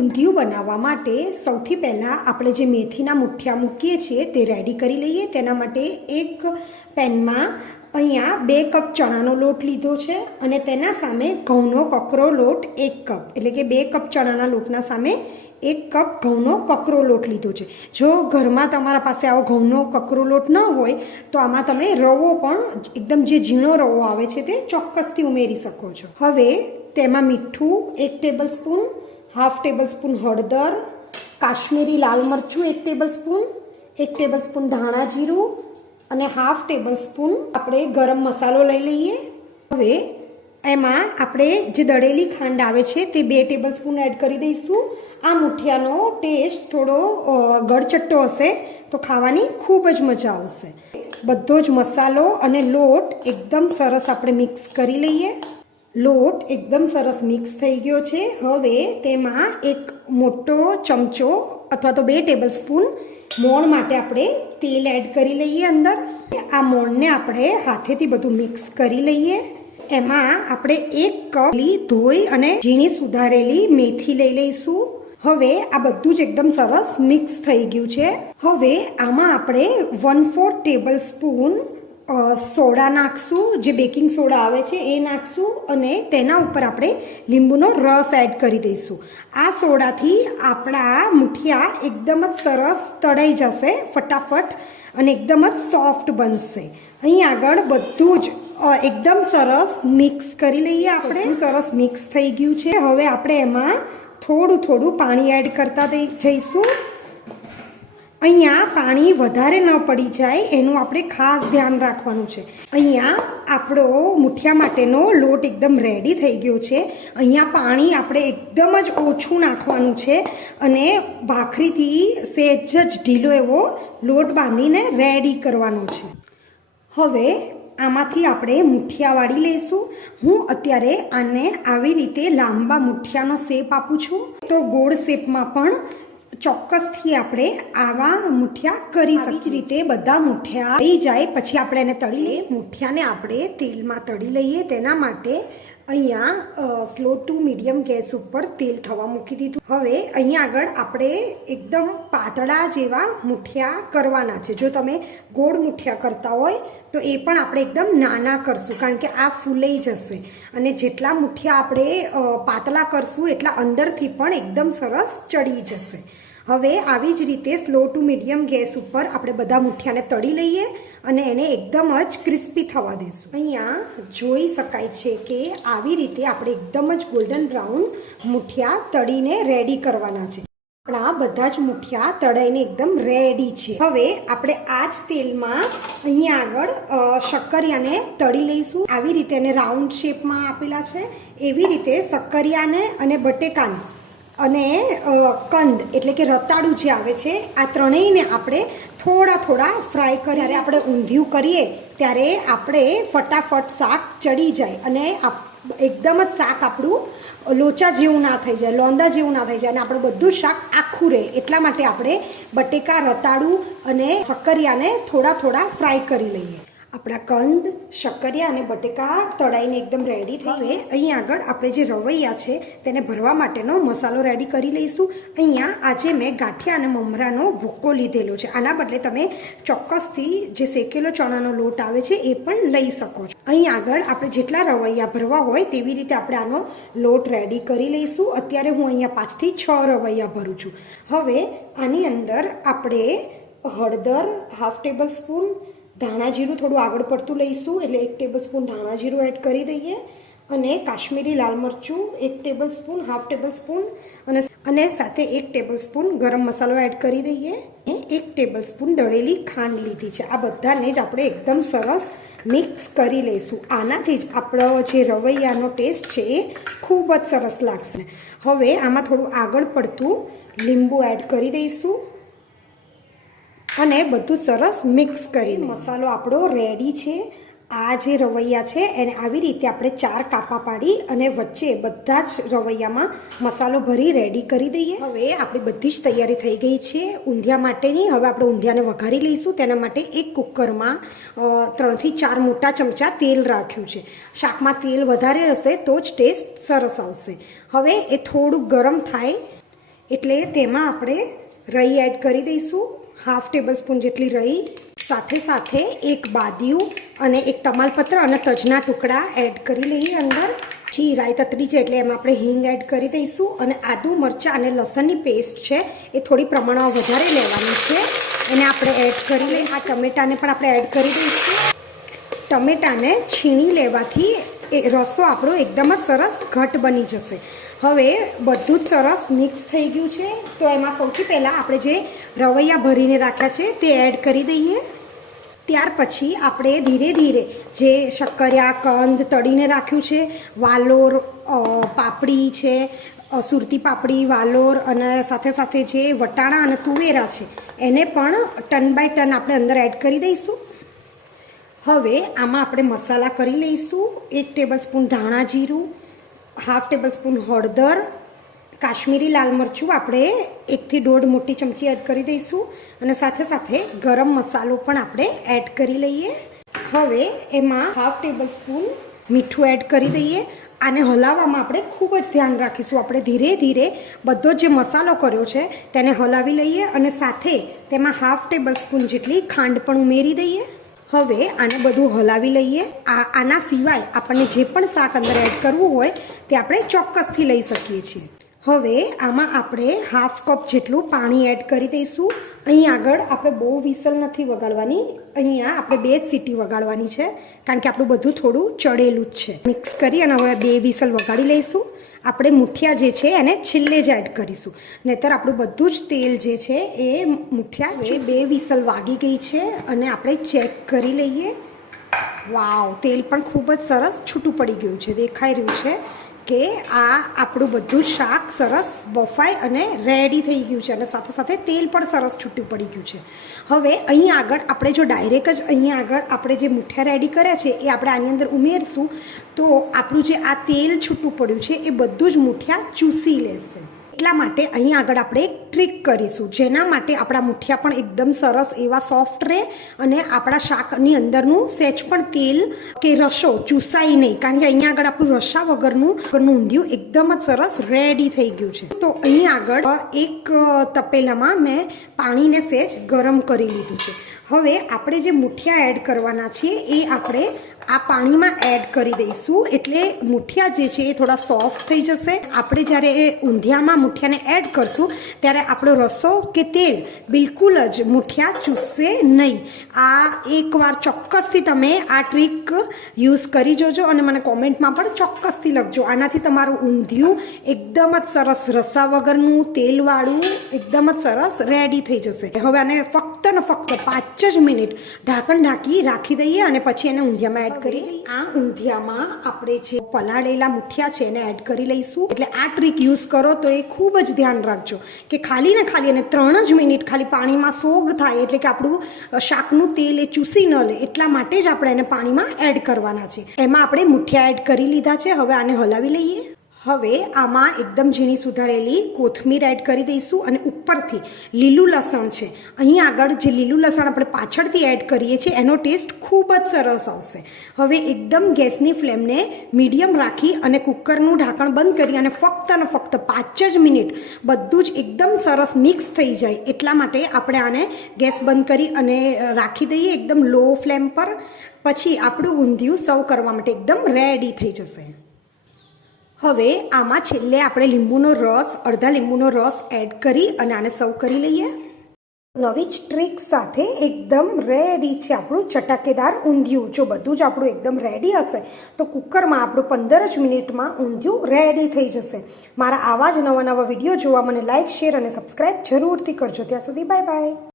ઊંધિયું બનાવવા માટે સૌથી પહેલાં આપણે જે મેથીના મુઠિયા મૂકીએ છીએ તે રેડી કરી લઈએ। તેના માટે એક પેનમાં અહીંયા 2 કપ ચણાનો લોટ લીધો છે અને તેના સામે ઘઉંનો કકરો લોટ 1 કપ, એટલે કે 2 કપ ચણાના લોટના સામે 1 કપ ઘઉંનો કકરો લોટ લીધો છે। જો ઘરમાં તમારા પાસે આવો ઘઉંનો કકરો લોટ ન હોય તો આમાં તમે રવો પણ એકદમ જે ઝીણો રવો આવે છે તે ચોક્કસથી ઉમેરી શકો છો। હવે તેમાં મીઠું 1 tablespoon, half tablespoon हळदर, काश्मीरी लाल मरचुं 1 टेबल स्पून, 1 टेबल स्पून धाणा जीरुं अने हाफ टेबल स्पून आपणे गरम मसालो लई लईए। हवे एमां आपणे जे दळेली खांड आवे छे ते 2 टेबल स्पून एड करी दईशुं। आ मुठियानो टेस्ट थोड़ो गळचट्टो हशे तो खावानी खूब ज मजा आवशे। बधो ज मसालो अने लोट एकदम सरस आपणे मिक्स करी लईए। लोट एकदम सरस मिक्स थई गयो छे। हवे तेमां एक मोटो चमचो अथवा तो 2 टेबल स्पून मोण माटे आपणे तेल एड करी लईए अंदर। आ मोणने आपणे हाथेथी बधुं मिक्स करी लईए। एमां आपणे 1 कप धोई अने झीणी सुधारेली मेथी लई लईशुं। हवे आ बधुं ज एकदम सरस मिक्स थई गयुं छे। हवे आमां आपणे 1/4 टेबल स्पून सोडा नाखशुं, जे बेकिंग सोडा आवे छे ए नाखशुं अने तेना उपर आपणे લીંબુનો रस एड करी दईशुं। आ सोडाथी आपणा मुठिया एकदम ज सरस तळाई जशे फटाफट अने एकदम ज सॉफ्ट बनशे। અહીં આગળ બધું જ एकदम सरस मिक्स करी लईए। આપણે સરસ मिक्स થઈ ગયું છે। હવે આપણે એમાં થોડું થોડું પાણી એડ કરતા જઈશું। અહીંયા પાણી વધારે ન પડી જાય એનું આપણે ખાસ ધ્યાન રાખવાનું છે। અહીંયા આપણો મુઠિયા માટેનો લોટ એકદમ રેડી થઈ ગયો છે। અહીંયા પાણી આપણે એકદમ જ ઓછું નાખવાનું છે અને ભાખરીથી સહેજ જ ઢીલો એવો લોટ બાંધીને રેડી કરવાનો છે। હવે આમાંથી આપણે મુઠિયા વાળી લઈશું। હું અત્યારે આને આવી રીતે લાંબા મુઠિયાનો શેપ આપું છું, તો ગોળ શેપમાં પણ ચોક્કસથી આપણે આવા મુઠિયા કરી શકીએ। જ રીતે બધા મુઠિયા થઈ જાય પછી આપણે એને તળી લઈએ। મુઠિયાને આપણે તેલમાં તળી લઈએ। તેના માટે અહીંયા સ્લો ટુ મીડિયમ ગેસ ઉપર તેલ થવા મૂકી દીધું। હવે અહીંયા આગળ આપણે એકદમ પાતળા જેવા મુઠિયા કરવાના છે। જો તમે ગોળ મુઠિયા કરતા હોય તો એ પણ આપણે એકદમ નાના કરશું, કારણ કે આ ફૂલાઈ જશે અને જેટલા મુઠિયા આપણે પાતળા કરશું એટલા અંદરથી પણ એકદમ સરસ ચડી જશે। હવે આવી જ રીતે સ્લો ટુ મીડિયમ ગેસ ઉપર આપણે બધા મુઠિયાને તળી લઈએ અને એને એકદમ જ ક્રિસ્પી થવા દઈશું। અહીંયા જોઈ શકાય છે કે આવી રીતે આપણે એકદમ જ ગોલ્ડન બ્રાઉન મુઠિયા તળીને રેડી કરવાના છે। આપણા બધા જ મુઠિયા તળાઈને એકદમ રેડી છે। હવે આપણે આ જ તેલમાં અહીંયા આગળ શક્કરિયાને તળી લઈશું। આવી રીતે એને રાઉન્ડ શેપમાં આપેલા છે, એવી રીતે શક્કરિયાને અને બટેકાને અને કંદ એટલે કે રતાળું જે આવે છે આ ત્રણેયને આપણે થોડા થોડા ફ્રાય કરી, જ્યારે આપણે ઊંધિયું કરીએ ત્યારે આપણે ફટાફટ શાક ચડી જાય અને એકદમ જ શાક આપણું લોચા જેવું ના થઈ જાય, લોંદા જેવું ના થઈ જાય અને આપણું બધું શાક આખું રહે। એટલા માટે આપણે બટેકા, રતાળું અને શક્કરિયાને થોડા થોડા ફ્રાય કરી લઈએ। આપણા કંદ, શક્કરિયા અને બટેકા તળાઈને એકદમ રેડી થઈ ગઈ। અહીં આગળ આપણે જે રવૈયા છે તેને ભરવા માટેનો મસાલો રેડી કરી લઈશું। અહીંયા આજે મેં ગાંઠિયા અને મમરાનો ભૂક્કો લીધેલો છે। આના બદલે તમે ચોક્કસથી જે શેકેલો ચણાનો લોટ આવે છે એ પણ લઈ શકો છો। અહીં આગળ આપણે જેટલા રવૈયા ભરવા હોય તેવી રીતે આપણે આનો લોટ રેડી કરી લઈશું। અત્યારે હું અહીંયા 5 થી 6 રવૈયા ભરું છું। હવે આની અંદર આપણે હળદર હાફ ટેબલ સ્પૂન, ધાણા જીરું થોડું આગળ પડતું લઈશું એટલે 1 ટેબલ સ્પૂન ધાણા જીરું એડ કરી દઈએ અને કાશ્મીરી લાલ મરચું 1 table spoon, half table spoon અને સાથે 1 ટેબલ સ્પૂન ગરમ મસાલો એડ કરી દઈએ। 1 ટેબલ સ્પૂન દળેલી ખાંડ લીધી છે। આ બધાને જ આપણે એકદમ સરસ મિક્સ કરી લઈશું। આનાથી જ આપણો જે રવૈયાનો ટેસ્ટ છે એ ખૂબ જ સરસ લાગશે। હવે આમાં થોડું આગળ પડતું લીંબુ એડ કરી દઈશું અને બધું સરસ મિક્સ કરીને મસાલો આપણો રેડી છે। આ જે રવૈયા છે એને આવી રીતે આપણે 4 કાપા પાડી અને વચ્ચે બધા જ રવૈયામાં મસાલો ભરી રેડી કરી દઈએ। હવે આપણી બધી જ તૈયારી થઈ ગઈ છે ઊંધિયા માટેની। હવે આપણે ઊંધિયાને વઘારી લઈશું। તેના માટે એક કુકરમાં 3 થી 4 મોટા ચમચા તેલ રાખ્યું છે। શાકમાં તેલ વધારે હશે તો જ ટેસ્ટ સરસ આવશે। હવે એ થોડું ગરમ થાય એટલે તેમાં આપણે રઈ એડ કરી દઈશું, 1/2 ટેબલ સ્પૂન જેટલી રઈ. સાથે સાથે એક બાદિયું અને એક તમાલપત્ર અને તજના ટુકડા એડ કરી લઈએ અંદર. પછી રાઈ તતરી છે એટલે એમાં આપણે હિંગ એડ કરી દઈશું અને આદુ મરચાં અને લસણની પેસ્ટ છે એ થોડી પ્રમાણમાં વધારે લેવાની છે, એને આપણે એડ કરી લઈએ. આ ટમેટાને પણ આપણે એડ કરી દઈશું. ટમેટાને છીણી લેવાથી એ રસો આપણો એકદમ જ સરસ ઘટ બની જશે. હવે બધું જ સરસ મિક્સ થઈ ગયું છે, તો એમાં સૌથી પહેલાં આપણે જે રવૈયા ભરીને રાખ્યા છે તે એડ કરી દઈએ. ત્યાર પછી આપણે ધીરે ધીરે જે શક્કરિયા કંદ તળીને રાખ્યું છે, વાલોર પાપડી છે, સુરતી પાપડી, વાલોર અને સાથે સાથે જે વટાણા અને તુવેરા છે એને પણ ટન બાય ટન આપણે અંદર એડ કરી દઈશું. હવે આમાં આપણે મસાલા કરી લઈશું. 1 ટેબલ સ્પૂન ધાણા જીરું, 1/2 ટેબલ સ્પૂન હળદર, કાશ્મીરી લાલ મરચું આપણે 1 થી 1.5 મોટી ચમચી એડ કરી દઈશું અને સાથે સાથે ગરમ મસાલો પણ આપણે એડ કરી લઈએ. હવે એમાં 1/2 ટેબલ સ્પૂન મીઠું એડ કરી દઈએ. આને હલાવવામાં આપણે ખૂબ જ ધ્યાન રાખીશું. આપણે ધીરે ધીરે બધો જે મસાલો કર્યો છે તેને હલાવી લઈએ અને સાથે તેમાં 1/2 ટેબલ સ્પૂન જેટલી ખાંડ પણ ઉમેરી દઈએ. હવે આને બધું હલાવી લઈએ. આના સિવાય આપણને જે પણ શાક અંદર એડ કરવું હોય તે આપણે ચોક્કસથી લઈ શકીએ છીએ. હવે આમાં આપણે 1/2 કપ જેટલું પાણી એડ કરી દઈશું. અહીં આગળ આપણે બહુ વિસલ નથી વગાડવાની, અહીંયા આપણે 2 જ સીટી વગાડવાની છે કારણ કે આપણું બધું થોડું ચડેલું જ છે. મિક્સ કરી અને હવે 2 વિસલ વગાડી લઈશું. આપણે મુઠિયા જે છે એને છેલ્લે જ એડ કરીશું, નહીંતર આપણું બધું જ તેલ જે છે એ મુઠિયા 2 વિસલ વાગી ગઈ છે અને આપણે ચેક કરી લઈએ. વાવ, તેલ પણ ખૂબ જ સરસ છૂટું પડી ગયું છે. દેખાઈ રહ્યું છે કે આ આપણું બધું શાક સરસ બફાઈ અને રેડી થઈ ગયું છે અને સાથે સાથે તેલ પણ સરસ છૂટું પડી ગયું છે. હવે અહીં આગળ આપણે જો ડાયરેક્ટ જ અહીં આગળ આપણે જે મુઠિયા રેડી કર્યા છે એ આપણે આની અંદર ઉમેરશું તો આપણું જે આ તેલ છૂટું પડ્યું છે એ બધું જ મુઠિયા ચૂસી લેશે. એટલા માટે અહીં આગળ આપણે એક ટ્રીક કરીશું, જેના માટે આપણા મુઠિયા પણ એકદમ સરસ એવા સોફ્ટ રહે અને આપણા શાકની અંદરનું સહેજ પણ તેલ કે રસો ચૂસાય નહીં, કારણ કે અહીંયા આગળ આપણું રસા વગરનું ઊંધિયું એકદમ જ સરસ રેડી થઈ ગયું છે. તો અહીં આગળ એક તપેલામાં મેં પાણીને સહેજ ગરમ કરી લીધું છે. હવે આપણે જે મુઠિયા એડ કરવાના છીએ એ આપણે આ પાણીમાં એડ કરી દઈશું, એટલે મુઠિયા જે છે એ થોડા સોફ્ટ થઈ જશે. આપણે જ્યારે એ ઊંધિયામાં મુઠિયાને એડ કરશું ત્યારે આપણો રસો કે તેલ બિલકુલ જ મુઠિયા ચૂસશે નહીં. આ એકવાર ચોક્કસથી તમે આ ટ્રીક યુઝ કરી જોજો અને મને કોમેન્ટમાં પણ ચોક્કસથી લખજો. આનાથી તમારું ઊંધિયું એકદમ જ સરસ રસા વગરનું તેલવાળું એકદમ જ સરસ રેડી થઈ જશે. હવે આને ફક્ત ને ફક્ત 5 જ મિનિટ ઢાંકણ ઢાંકી રાખી દઈએ અને પછી એને ઊંધિયામાં એડ કરી. આ ઊંધિયામાં આપણે જે પલાળેલા મુઠિયા છે એને એડ કરી લઈશું. એટલે આ ટ્રીક યુઝ કરો તો એ ખૂબ જ ધ્યાન રાખજો કે ખાલી ને ખાલી એને 3 જ મિનિટ ખાલી પાણીમાં સોગ થાય, એટલે કે આપણું શાકનું તેલ એ ચૂસી ન લે એટલા માટે જ આપણે એને પાણીમાં એડ કરવાના છે. એમાં આપણે મુઠિયા એડ કરી લીધા છે. હવે આને હલાવી લઈએ. હવે આમાં એકદમ ઝીણી સુધારેલી કોથમીર એડ કરી દઈશું અને ઉપરથી લીલું લસણ છે. અહીં આગળ જે લીલું લસણ આપણે પાછળથી એડ કરીએ છીએ એનો ટેસ્ટ ખૂબ જ સરસ આવશે. હવે એકદમ ગેસની ફ્લેમને મીડિયમ રાખી અને કુકરનું ઢાંકણ બંધ કરી અને ફક્ત 5 જ મિનિટ બધું જ એકદમ સરસ મિક્સ થઈ જાય એટલા માટે આપણે આને ગેસ બંધ કરી અને રાખી દઈએ એકદમ લો ફ્લેમ પર. પછી આપણું ઊંધિયું સર્વ કરવા માટે એકદમ રેડી થઈ જશે. હવે આમાં છેલ્લે આપણે અડધા લીંબુનો રસ એડ કરી અને આને સર્વ કરી લઈએ. નવી જ ટ્રીક સાથે એકદમ રેડી છે આપણું ચટાકેદાર ઊંધિયું. જો બધું જ આપણું એકદમ રેડી હશે તો કુકરમાં આપણું 15 જ મિનિટમાં ઊંધિયું રેડી થઈ જશે. મારા આવા જ નવા વિડીયો જોવા મને લાઇક, શેર અને સબસ્ક્રાઈબ જરૂરથી કરજો. ત્યાં સુધી બાય બાય.